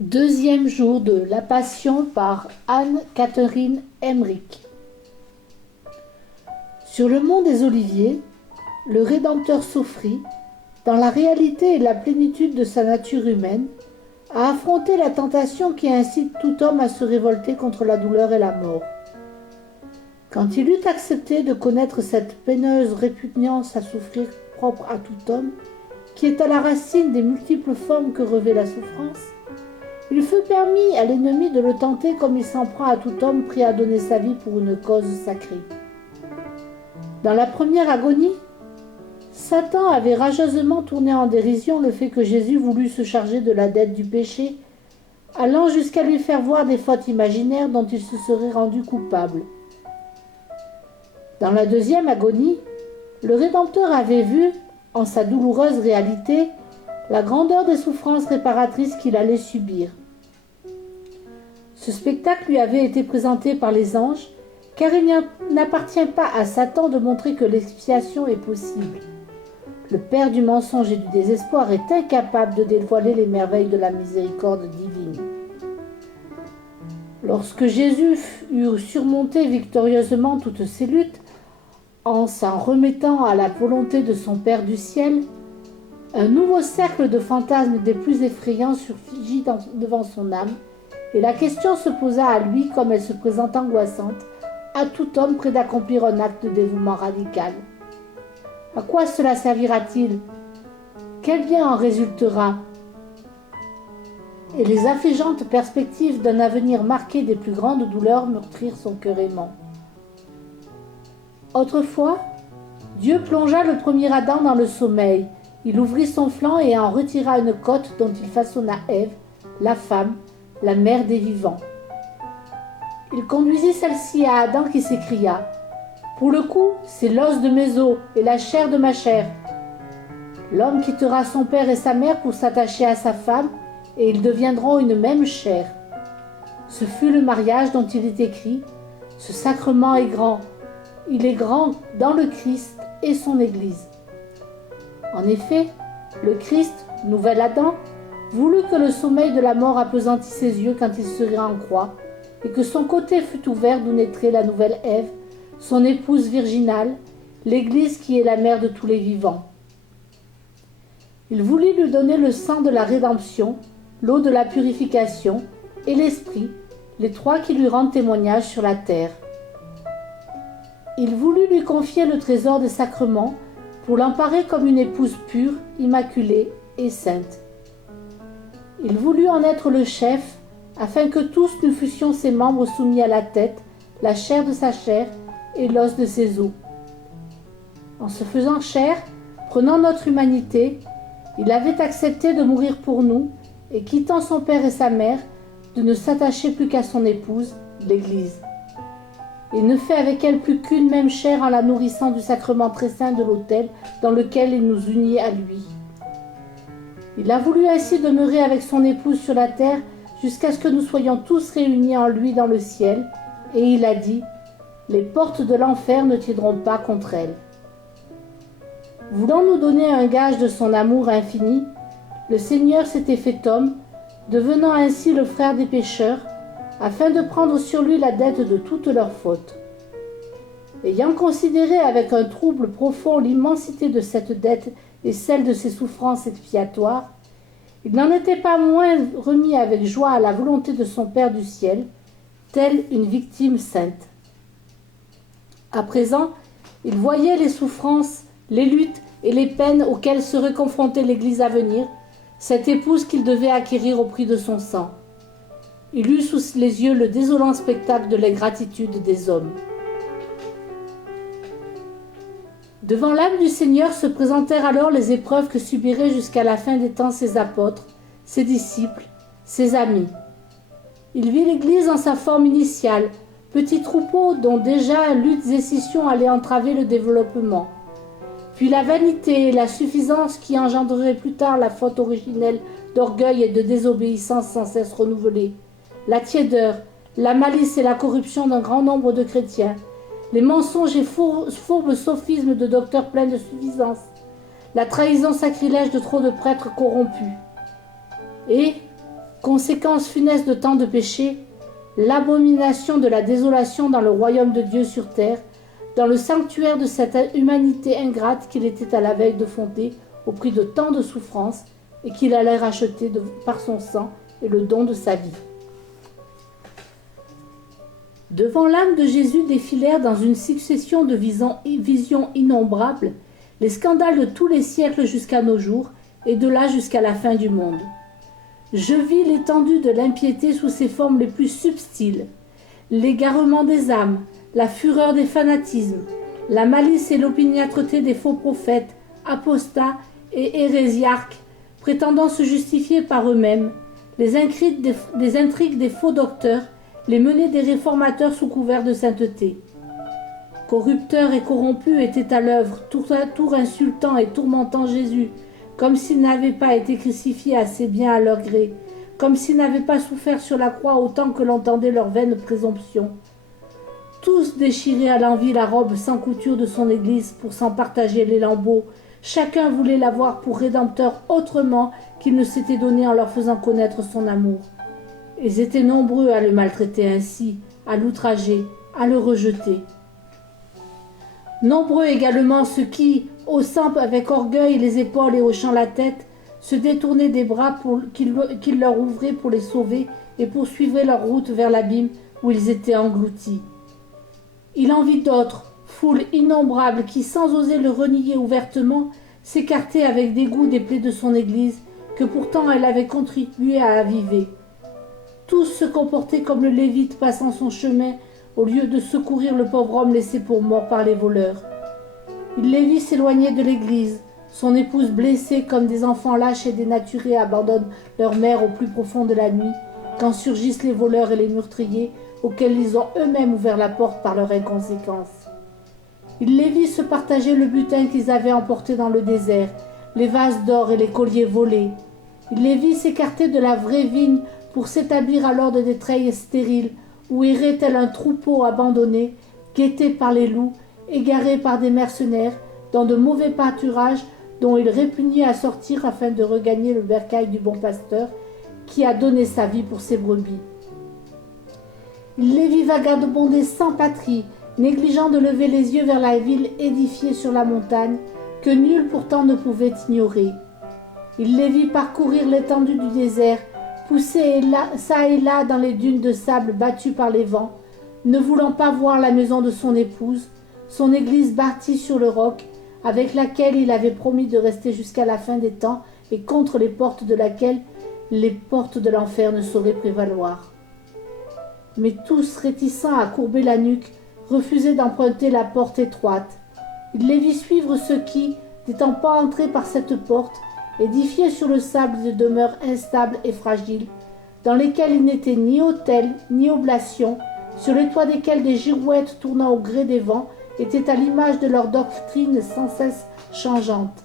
Deuxième jour de La Passion par Anne-Catherine Emmerich. Sur le mont des Oliviers, le Rédempteur s'offrit, dans la réalité et la plénitude de sa nature humaine, à affronter la tentation qui incite tout homme à se révolter contre la douleur et la mort. Quand il eut accepté de connaître cette peineuse répugnance à souffrir propre à tout homme, qui est à la racine des multiples formes que revêt la souffrance, il fut permis à l'ennemi de le tenter comme il s'en prend à tout homme prêt à donner sa vie pour une cause sacrée. Dans la première agonie, Satan avait rageusement tourné en dérision le fait que Jésus voulut se charger de la dette du péché, allant jusqu'à lui faire voir des fautes imaginaires dont il se serait rendu coupable. Dans la deuxième agonie, le Rédempteur avait vu, en sa douloureuse réalité, la grandeur des souffrances réparatrices qu'il allait subir. Ce spectacle lui avait été présenté par les anges, car il n'appartient pas à Satan de montrer que l'expiation est possible. Le père du mensonge et du désespoir est incapable de dévoiler les merveilles de la miséricorde divine. Lorsque Jésus eut surmonté victorieusement toutes ses luttes, en s'en remettant à la volonté de son Père du ciel, un nouveau cercle de fantasmes des plus effrayants surgit devant son âme, et la question se posa à lui comme elle se présente angoissante à tout homme prêt d'accomplir un acte de dévouement radical. À quoi cela servira-t-il? Quel bien en résultera? Et les affligeantes perspectives d'un avenir marqué des plus grandes douleurs meurtrirent son cœur aimant. Autrefois, Dieu plongea le premier Adam dans le sommeil. Il ouvrit son flanc et en retira une côte dont il façonna Ève, la femme, la mère des vivants. Il conduisit celle-ci à Adam qui s'écria « Pour le coup, c'est l'os de mes os et la chair de ma chair. L'homme quittera son père et sa mère pour s'attacher à sa femme, et ils deviendront une même chair. » Ce fut le mariage dont il est écrit « Ce sacrement est grand. Il est grand dans le Christ et son Église. » En effet, le Christ, nouvel Adam, voulut que le sommeil de la mort appesantît ses yeux quand il serait en croix, et que son côté fût ouvert d'où naîtrait la nouvelle Ève, son épouse virginale, l'Église qui est la mère de tous les vivants. Il voulut lui donner le sang de la rédemption, l'eau de la purification et l'Esprit, les trois qui lui rendent témoignage sur la terre. Il voulut lui confier le trésor des sacrements pour l'emparer comme une épouse pure, immaculée et sainte. Il voulut en être le chef, afin que tous nous fussions ses membres soumis à la tête, la chair de sa chair et l'os de ses os. En se faisant chair, prenant notre humanité, il avait accepté de mourir pour nous et, quittant son père et sa mère, de ne s'attacher plus qu'à son épouse, l'Église. Il ne fait avec elle plus qu'une même chair en la nourrissant du sacrement très saint de l'autel dans lequel il nous unit à lui. Il a voulu ainsi demeurer avec son épouse sur la terre jusqu'à ce que nous soyons tous réunis en lui dans le ciel, et il a dit « Les portes de l'enfer ne tiendront pas contre elle. » Voulant nous donner un gage de son amour infini, le Seigneur s'était fait homme, devenant ainsi le frère des pécheurs, afin de prendre sur lui la dette de toutes leurs fautes. Ayant considéré avec un trouble profond l'immensité de cette dette et celle de ses souffrances expiatoires, il n'en était pas moins remis avec joie à la volonté de son Père du ciel, telle une victime sainte. À présent, il voyait les souffrances, les luttes et les peines auxquelles serait confrontée l'Église à venir, cette épouse qu'il devait acquérir au prix de son sang. Il eut sous les yeux le désolant spectacle de l'ingratitude des hommes. Devant l'âme du Seigneur se présentèrent alors les épreuves que subiraient jusqu'à la fin des temps ses apôtres, ses disciples, ses amis. Il vit l'Église en sa forme initiale, petit troupeau dont déjà luttes et scissions allaient entraver le développement. Puis la vanité et la suffisance qui engendreraient plus tard la faute originelle d'orgueil et de désobéissance sans cesse renouvelée, la tiédeur, la malice et la corruption d'un grand nombre de chrétiens, les mensonges et fourbes sophismes de docteurs pleins de suffisance, la trahison sacrilège de trop de prêtres corrompus. Et, Conséquence funeste de tant de péchés, l'abomination de la désolation dans le royaume de Dieu sur terre, dans le sanctuaire de cette humanité ingrate qu'il était à la veille de fonder au prix de tant de souffrances et qu'il allait racheter par son sang et le don de sa vie. Devant l'âme de Jésus défilèrent dans une succession de visions innombrables les scandales de tous les siècles jusqu'à nos jours et de là jusqu'à la fin du monde. Je vis l'étendue de l'impiété sous ses formes les plus subtiles, l'égarement des âmes, la fureur des fanatismes, la malice et l'opiniâtreté des faux prophètes, apostats et hérésiarques, prétendant se justifier par eux-mêmes, les intrigues des faux docteurs, les menées des réformateurs sous couvert de sainteté. Corrupteurs et corrompus étaient à l'œuvre, tour à tour insultant et tourmentant Jésus, comme s'il n'avait pas été crucifié assez bien à leur gré, comme s'il n'avait pas souffert sur la croix autant que l'entendait leur vaine présomption. Tous déchiraient à l'envi la robe sans couture de son Église pour s'en partager les lambeaux. Chacun voulait l'avoir pour rédempteur autrement qu'il ne s'était donné en leur faisant connaître son amour. Ils étaient nombreux à le maltraiter ainsi, à l'outrager, à le rejeter. Nombreux également ceux qui, haussant avec orgueil les épaules et hochant la tête, se détournaient des bras qu'il leur ouvrait pour les sauver et poursuivaient leur route vers l'abîme où ils étaient engloutis. Il en vit d'autres, foule innombrable, qui, sans oser le renier ouvertement, s'écartaient avec dégoût des plaies de son Église, que pourtant elle avait contribué à aviver. Tous se comportaient comme le Lévite passant son chemin, au lieu de secourir le pauvre homme laissé pour mort par les voleurs. Il les vit s'éloigner de l'Église, son épouse blessée comme des enfants lâches et dénaturés abandonnent leur mère au plus profond de la nuit, quand surgissent les voleurs et les meurtriers, auxquels ils ont eux-mêmes ouvert la porte par leur inconséquence. Il les vit se partager le butin qu'ils avaient emporté dans le désert, les vases d'or et les colliers volés. Il les vit s'écarter de la vraie vigne pour s'établir alors de des treilles stériles, où errait tel un troupeau abandonné, guetté par les loups, égaré par des mercenaires, dans de mauvais pâturages dont il répugnait à sortir afin de regagner le bercail du bon pasteur, qui a donné sa vie pour ses brebis. Il les vit vagabonder sans patrie, négligeant de lever les yeux vers la ville édifiée sur la montagne, que nul pourtant ne pouvait ignorer. Il les vit parcourir l'étendue du désert, pousser çà et là dans les dunes de sable battues par les vents, ne voulant pas voir la maison de son épouse, son église bâtie sur le roc, avec laquelle il avait promis de rester jusqu'à la fin des temps et contre les portes de laquelle les portes de l'enfer ne sauraient prévaloir. Mais tous, réticents à courber la nuque, refusaient d'emprunter la porte étroite. Il les vit suivre ceux qui, n'étant pas entrés par cette porte, édifiés sur le sable de demeures instables et fragiles, dans lesquelles il n'était ni autel, ni oblation, sur les toits desquels des girouettes tournant au gré des vents étaient à l'image de leur doctrine sans cesse changeante.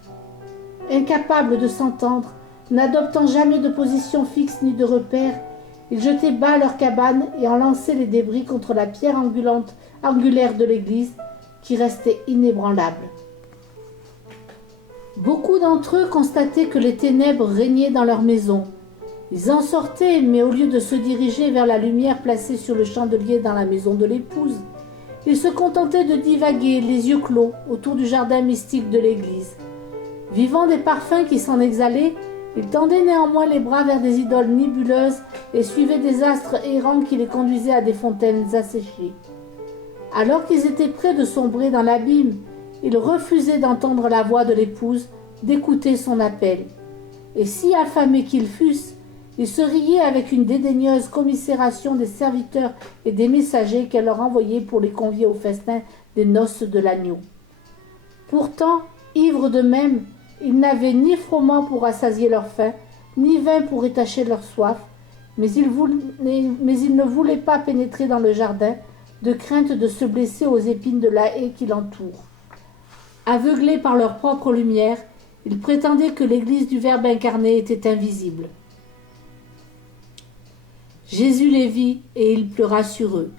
Incapables de s'entendre, n'adoptant jamais de position fixe ni de repère, ils jetaient bas leurs cabanes et en lançaient les débris contre la pierre angulaire de l'église, qui restait inébranlable. Beaucoup d'entre eux constataient que les ténèbres régnaient dans leur maison. Ils en sortaient, mais au lieu de se diriger vers la lumière placée sur le chandelier dans la maison de l'épouse, ils se contentaient de divaguer, les yeux clos, autour du jardin mystique de l'église. Vivant des parfums qui s'en exhalaient, ils tendaient néanmoins les bras vers des idoles nébuleuses et suivaient des astres errants qui les conduisaient à des fontaines asséchées. Alors qu'ils étaient près de sombrer dans l'abîme, ils refusaient d'entendre la voix de l'épouse, d'écouter son appel. Et si affamés qu'ils fussent, ils se riaient avec une dédaigneuse commisération des serviteurs et des messagers qu'elle leur envoyait pour les convier au festin des noces de l'agneau. Pourtant, ivres d'eux-mêmes, ils n'avaient ni froment pour rassasier leur faim, ni vin pour étacher leur soif, mais ils ne voulaient pas pénétrer dans le jardin, de crainte de se blesser aux épines de la haie qui l'entoure. Aveuglés par leur propre lumière, ils prétendaient que l'Église du Verbe incarné était invisible. Jésus les vit et il pleura sur eux.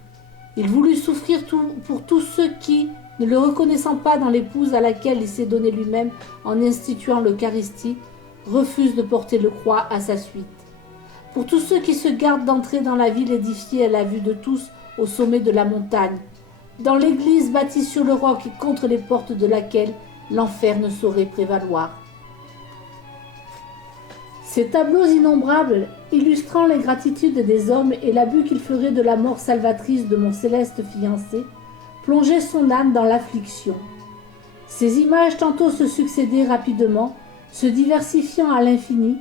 Il voulut souffrir pour tous ceux qui, ne le reconnaissant pas dans l'épouse à laquelle il s'est donné lui-même en instituant l'Eucharistie, refusent de porter le croix à sa suite. pour tous ceux qui se gardent d'entrer dans la ville édifiée à la vue de tous au sommet de la montagne, dans l'église bâtie sur le roc et contre les portes de laquelle l'enfer ne saurait prévaloir. Ces tableaux innombrables, illustrant l'ingratitude des hommes et l'abus qu'ils feraient de la mort salvatrice de mon céleste fiancé, plongeaient son âme dans l'affliction. Ces images tantôt se succédaient rapidement, se diversifiant à l'infini,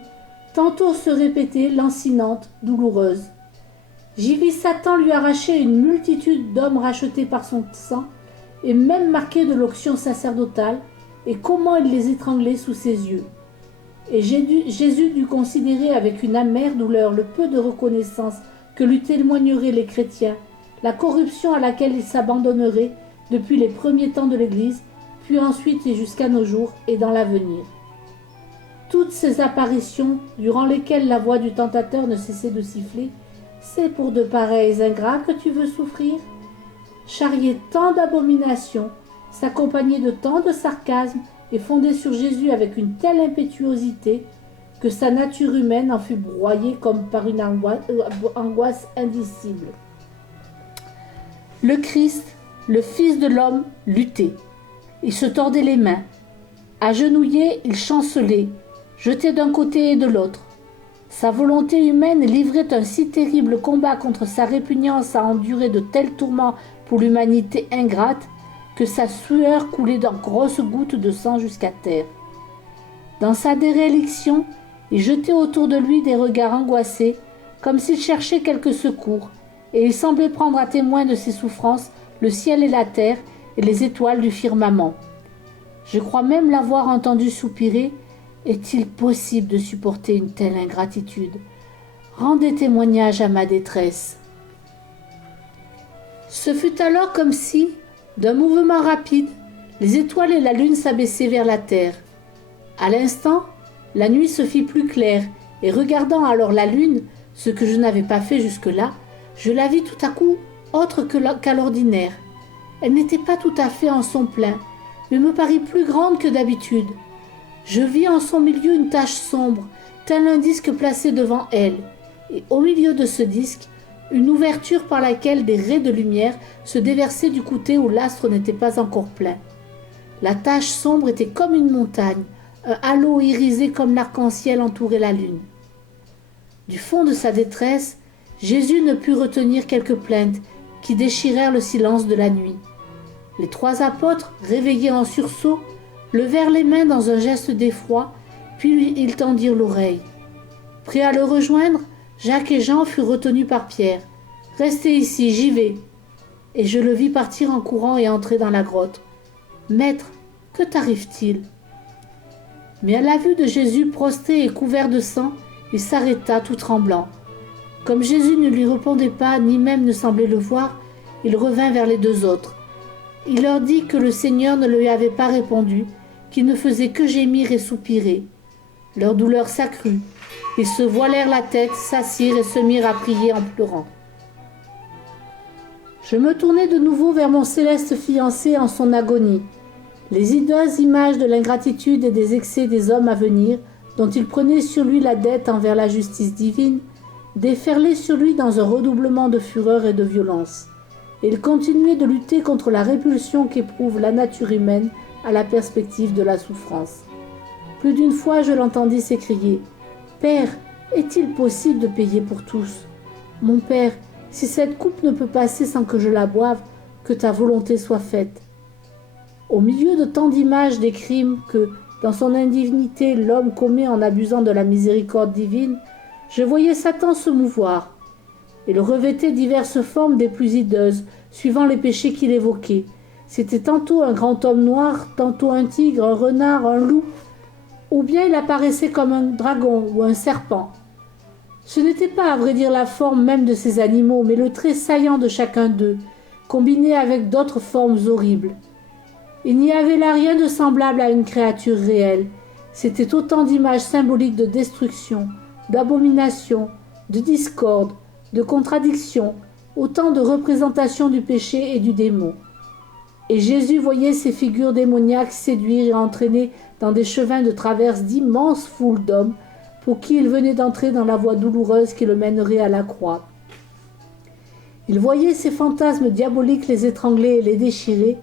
tantôt se répétaient, lancinantes, douloureuses. J'y vis Satan lui arracher une multitude d'hommes rachetés par son sang, et même marqués de l'onction sacerdotale, et comment il les étranglait sous ses yeux. Et Jésus dut considérer avec une amère douleur le peu de reconnaissance que lui témoigneraient les chrétiens, la corruption à laquelle ils s'abandonneraient depuis les premiers temps de l'Église, puis ensuite et jusqu'à nos jours et dans l'avenir. Toutes ces apparitions, durant lesquelles la voix du tentateur ne cessait de siffler, c'est pour de pareils ingrats que tu veux souffrir? Charrier tant d'abominations, s'accompagner de tant de sarcasmes et fonder sur Jésus avec une telle impétuosité que sa nature humaine en fut broyée comme par une angoisse indicible. Le Christ, le Fils de l'homme, luttait. Il se tordait les mains. Agenouillé, il chancelait, jeté d'un côté et de l'autre. Sa volonté humaine livrait un si terrible combat contre sa répugnance à endurer de tels tourments pour l'humanité ingrate que sa sueur coulait dans grosses gouttes de sang jusqu'à terre. Dans sa déréliction, il jetait autour de lui des regards angoissés, comme s'il cherchait quelque secours, et il semblait prendre à témoin de ses souffrances le ciel et la terre et les étoiles du firmament. Je crois même l'avoir entendu soupirer. Est-il possible de supporter une telle ingratitude? Rendez témoignage à ma détresse. Ce fut alors comme si, d'un mouvement rapide, les étoiles et la lune s'abaissaient vers la terre. À l'instant, la nuit se fit plus claire, et regardant alors la lune, ce que je n'avais pas fait jusque-là, je la vis tout à coup autre qu'à l'ordinaire. Elle n'était pas tout à fait en son plein, mais me parut plus grande que d'habitude. Je vis en son milieu une tache sombre, tel un disque placé devant elle, et au milieu de ce disque, une ouverture par laquelle des raies de lumière se déversaient du côté où l'astre n'était pas encore plein. La tache sombre était comme une montagne, un halo irisé comme l'arc-en-ciel entourait la lune. Du fond de sa détresse, Jésus ne put retenir quelques plaintes qui déchirèrent le silence de la nuit. Les trois apôtres, réveillés en sursaut, levèrent les mains dans un geste d'effroi, puis ils tendirent l'oreille. Prêts à le rejoindre, Jacques et Jean furent retenus par Pierre. « Restez ici, j'y vais. » Et je le vis partir en courant et entrer dans la grotte. « Maître, que t'arrive-t-il » Mais à la vue de Jésus prostré et couvert de sang, il s'arrêta tout tremblant. Comme Jésus ne lui répondait pas, ni même ne semblait le voir, il revint vers les deux autres. Il leur dit que le Seigneur ne lui avait pas répondu, qu'il ne faisait que gémir et soupirer. Leur douleur s'accrut. Ils se voilèrent la tête, s'assirent et se mirent à prier en pleurant. Je me tournai de nouveau vers mon céleste fiancé en son agonie. Les hideuses images de l'ingratitude et des excès des hommes à venir, dont il prenait sur lui la dette envers la justice divine, déferlaient sur lui dans un redoublement de fureur et de violence. Et il continuait de lutter contre la répulsion qu'éprouve la nature humaine à la perspective de la souffrance. Plus d'une fois, je l'entendis s'écrier « Père, est-il possible de payer pour tous? Mon Père, si cette coupe ne peut passer sans que je la boive, que ta volonté soit faite. » Au milieu de tant d'images des crimes que, dans son indignité, l'homme commet en abusant de la miséricorde divine, je voyais Satan se mouvoir. Il revêtait diverses formes des plus hideuses, suivant les péchés qu'il évoquait. C'était tantôt un grand homme noir, tantôt un tigre, un renard, un loup, ou bien il apparaissait comme un dragon ou un serpent. Ce n'était pas à vrai dire la forme même de ces animaux, mais le trait saillant de chacun d'eux, combiné avec d'autres formes horribles. Il n'y avait là rien de semblable à une créature réelle. C'était autant d'images symboliques de destruction, d'abomination, de discorde, de contradiction, autant de représentations du péché et du démon. Et Jésus voyait ces figures démoniaques séduire et entraîner dans des chemins de traverse d'immenses foules d'hommes pour qui il venait d'entrer dans la voie douloureuse qui le mènerait à la croix. Il voyait ces fantasmes diaboliques les étrangler et les déchirer,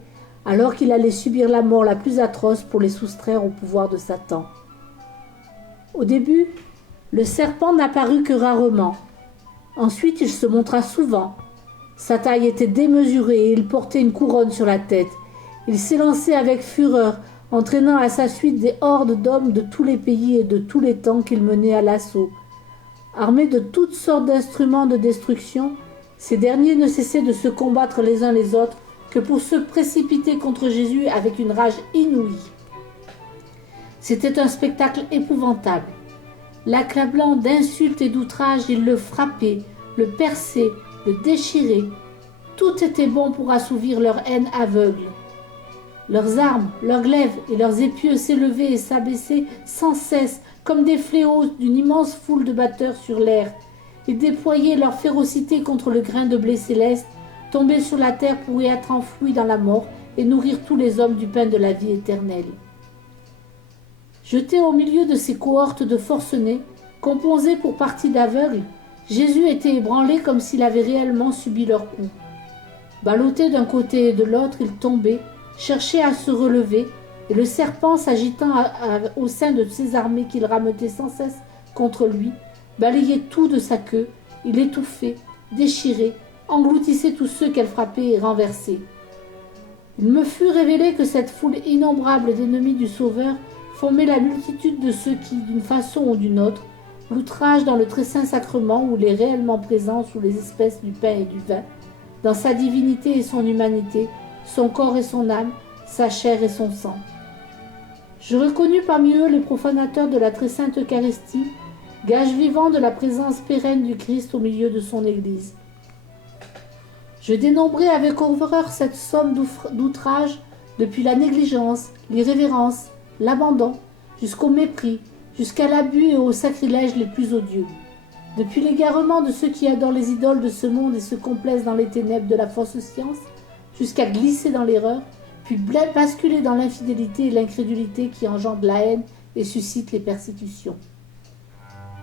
alors qu'il allait subir la mort la plus atroce pour les soustraire au pouvoir de Satan. Au début, le serpent n'apparut que rarement. Ensuite, il se montra souvent. Sa taille était démesurée et il portait une couronne sur la tête. Il s'élançait avec fureur, entraînant à sa suite des hordes d'hommes de tous les pays et de tous les temps qu'il menait à l'assaut. Armés de toutes sortes d'instruments de destruction, ces derniers ne cessaient de se combattre les uns les autres que pour se précipiter contre Jésus avec une rage inouïe. C'était un spectacle épouvantable. L'accablant d'insultes et d'outrages, ils le frappaient, le perçaient, le déchiraient. Tout était bon pour assouvir leur haine aveugle. Leurs armes, leurs glaives et leurs épieux s'élevaient et s'abaissaient sans cesse, comme des fléaux d'une immense foule de batteurs sur l'air. Ils déployaient leur férocité contre le grain de blé céleste, tombé sur la terre pour y être enfoui dans la mort et nourrir tous les hommes du pain de la vie éternelle. Jeté au milieu de ces cohortes de forcenés, composées pour partie d'aveugles, Jésus était ébranlé comme s'il avait réellement subi leurs coups. Ballotté d'un côté et de l'autre, il tombait, cherchait à se relever, et le serpent, s'agitant au sein de ses armées qu'il rameutait sans cesse contre lui, balayait tout de sa queue, il étouffait, déchirait, engloutissait tous ceux qu'elle frappait et renversait. Il me fut révélé que cette foule innombrable d'ennemis du Sauveur formait la multitude de ceux qui, d'une façon ou d'une autre, l'outragent dans le très saint sacrement où il est réellement présent sous les espèces du pain et du vin, dans sa divinité et son humanité, son corps et son âme, sa chair et son sang. Je reconnus parmi eux les profanateurs de la très sainte Eucharistie, gage vivant de la présence pérenne du Christ au milieu de son Église. Je dénombrai avec horreur cette somme d'outrages depuis la négligence, l'irrévérence, l'abandon, jusqu'au mépris, jusqu'à l'abus et aux sacrilèges les plus odieux. Depuis l'égarement de ceux qui adorent les idoles de ce monde et se complaisent dans les ténèbres de la fausse science, jusqu'à glisser dans l'erreur, puis basculer dans l'infidélité et l'incrédulité qui engendrent la haine et suscitent les persécutions.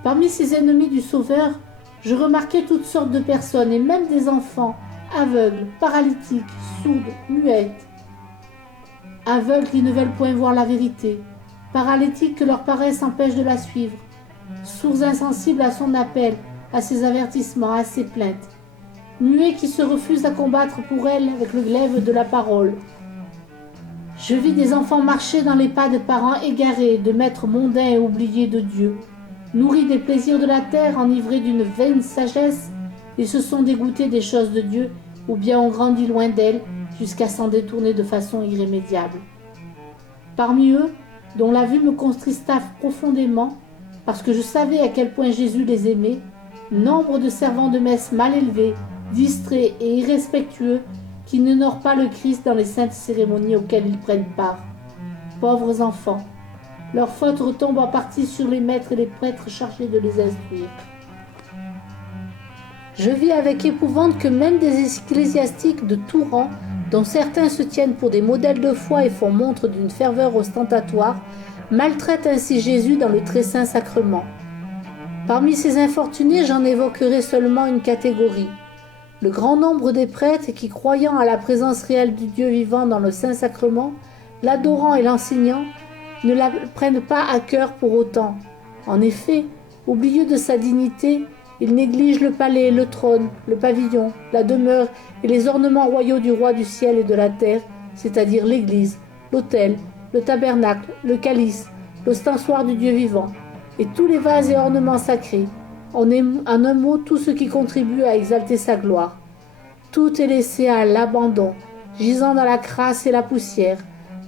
Parmi ces ennemis du Sauveur, je remarquai toutes sortes de personnes, et même des enfants, aveugles, paralytiques, sourdes, muettes. Aveugles qui ne veulent point voir la vérité, paralytiques que leur paresse empêche de la suivre, sourds insensibles à son appel, à ses avertissements, à ses plaintes, muets qui se refusent à combattre pour elle avec le glaive de la parole. Je vis des enfants marcher dans les pas de parents égarés, de maîtres mondains et oubliés de Dieu. Nourris des plaisirs de la terre, enivrés d'une vaine sagesse, ils se sont dégoûtés des choses de Dieu, ou bien ont grandi loin d'elles, jusqu'à s'en détourner de façon irrémédiable. Parmi eux, dont la vue me contrista profondément, parce que je savais à quel point Jésus les aimait, nombre de servants de messe mal élevés, distraits et irrespectueux, qui n'honorent pas le Christ dans les saintes cérémonies auxquelles ils prennent part. Pauvres enfants, leur faute retombe en partie sur les maîtres et les prêtres chargés de les instruire. Je vis avec épouvante que même des ecclésiastiques de tout rang, dont certains se tiennent pour des modèles de foi et font montre d'une ferveur ostentatoire, maltraitent ainsi Jésus dans le très saint sacrement. Parmi ces infortunés, j'en évoquerai seulement une catégorie. Le grand nombre des prêtres qui, croyant à la présence réelle du Dieu vivant dans le saint sacrement, l'adorant et l'enseignant, ne la prennent pas à cœur pour autant. En effet, oublieux de sa dignité, ils négligent le palais, le trône, le pavillon, la demeure et les ornements royaux du roi du ciel et de la terre, c'est-à-dire l'église, l'autel, le tabernacle, le calice, l'ostensoir du Dieu vivant, et tous les vases et ornements sacrés, en un mot tout ce qui contribue à exalter sa gloire. Tout est laissé à l'abandon, gisant dans la crasse et la poussière,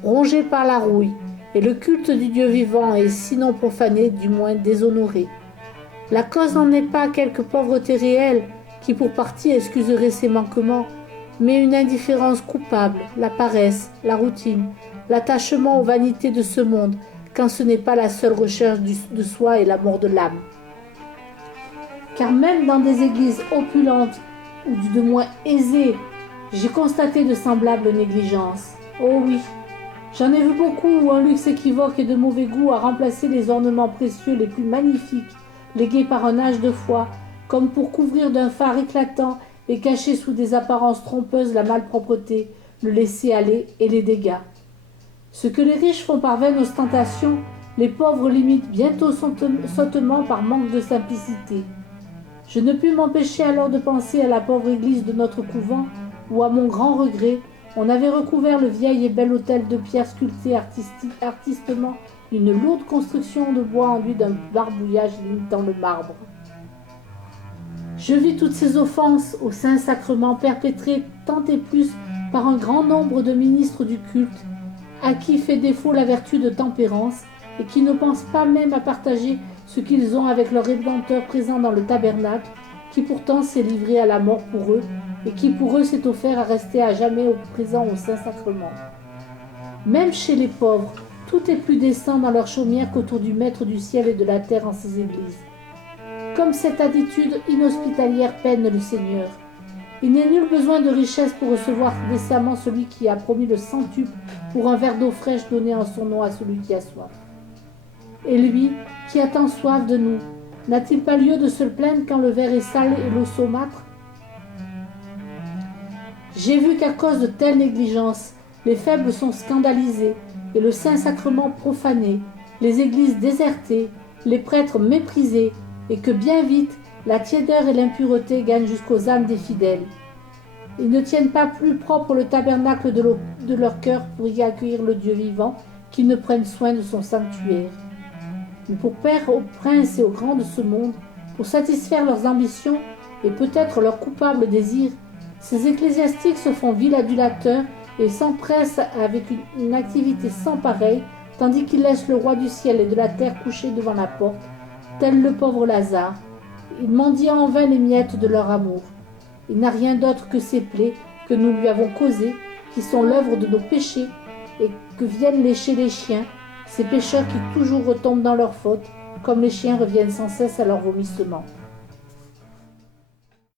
rongé par la rouille, et le culte du Dieu vivant est sinon profané, du moins déshonoré. La cause n'en est pas quelque pauvreté réelle, qui pour partie excuserait ses manquements, mais une indifférence coupable, la paresse, la routine, l'attachement aux vanités de ce monde, quand ce n'est pas la seule recherche de soi et la mort de l'âme. Car même dans des églises opulentes, ou du moins aisées, j'ai constaté de semblables négligences. Oh oui, J'en ai vu beaucoup où un luxe équivoque et de mauvais goût a remplacé les ornements précieux les plus magnifiques, légués par un âge de foi, comme pour couvrir d'un fard éclatant et cacher sous des apparences trompeuses la malpropreté, le laisser-aller et les dégâts. Ce que les riches font par vaine ostentation, les pauvres limitent bientôt sottement par manque de simplicité. Je ne pus m'empêcher alors de penser à la pauvre église de notre couvent, où, à mon grand regret, on avait recouvert le vieil et bel autel de pierre sculpté artistement d'une lourde construction de bois enduit d'un barbouillage limitant le marbre. Je vis toutes ces offenses au Saint-Sacrement perpétrées tant et plus par un grand nombre de ministres du culte, à qui fait défaut la vertu de tempérance et qui ne pensent pas même à partager ce qu'ils ont avec leur Rédempteur présent dans le tabernacle, qui pourtant s'est livré à la mort pour eux et qui pour eux s'est offert à rester à jamais présent au Saint-Sacrement. Même chez les pauvres, tout est plus décent dans leur chaumière qu'autour du Maître du ciel et de la terre en ses églises. Comme cette attitude inhospitalière peine le Seigneur. Il n'est nul besoin de richesse pour recevoir décemment celui qui a promis le centuple pour un verre d'eau fraîche donné en son nom à celui qui a soif. Et lui, qui a tant soif de nous, n'a-t-il pas lieu de se plaindre quand le verre est sale et l'eau saumâtre? J'ai vu qu'à cause de telles négligences, les faibles sont scandalisés, et le Saint-Sacrement profané, les églises désertées, les prêtres méprisés, et que bien vite, la tiédeur et l'impureté gagnent jusqu'aux âmes des fidèles. Ils ne tiennent pas plus propre le tabernacle de leur cœur pour y accueillir le Dieu vivant qu'ils ne prennent soin de son sanctuaire. Mais pour plaire aux princes et aux grands de ce monde, pour satisfaire leurs ambitions et peut-être leurs coupables désirs, ces ecclésiastiques se font vils adulateurs et s'empressent avec une activité sans pareille, tandis qu'ils laissent le roi du ciel et de la terre coucher devant la porte, tel le pauvre Lazare. Ils mendient en vain les miettes de leur amour. Il n'a rien d'autre que ces plaies que nous lui avons causées, qui sont l'œuvre de nos péchés, et que viennent lécher les chiens, ces pécheurs qui toujours retombent dans leurs fautes, comme les chiens reviennent sans cesse à leur vomissement.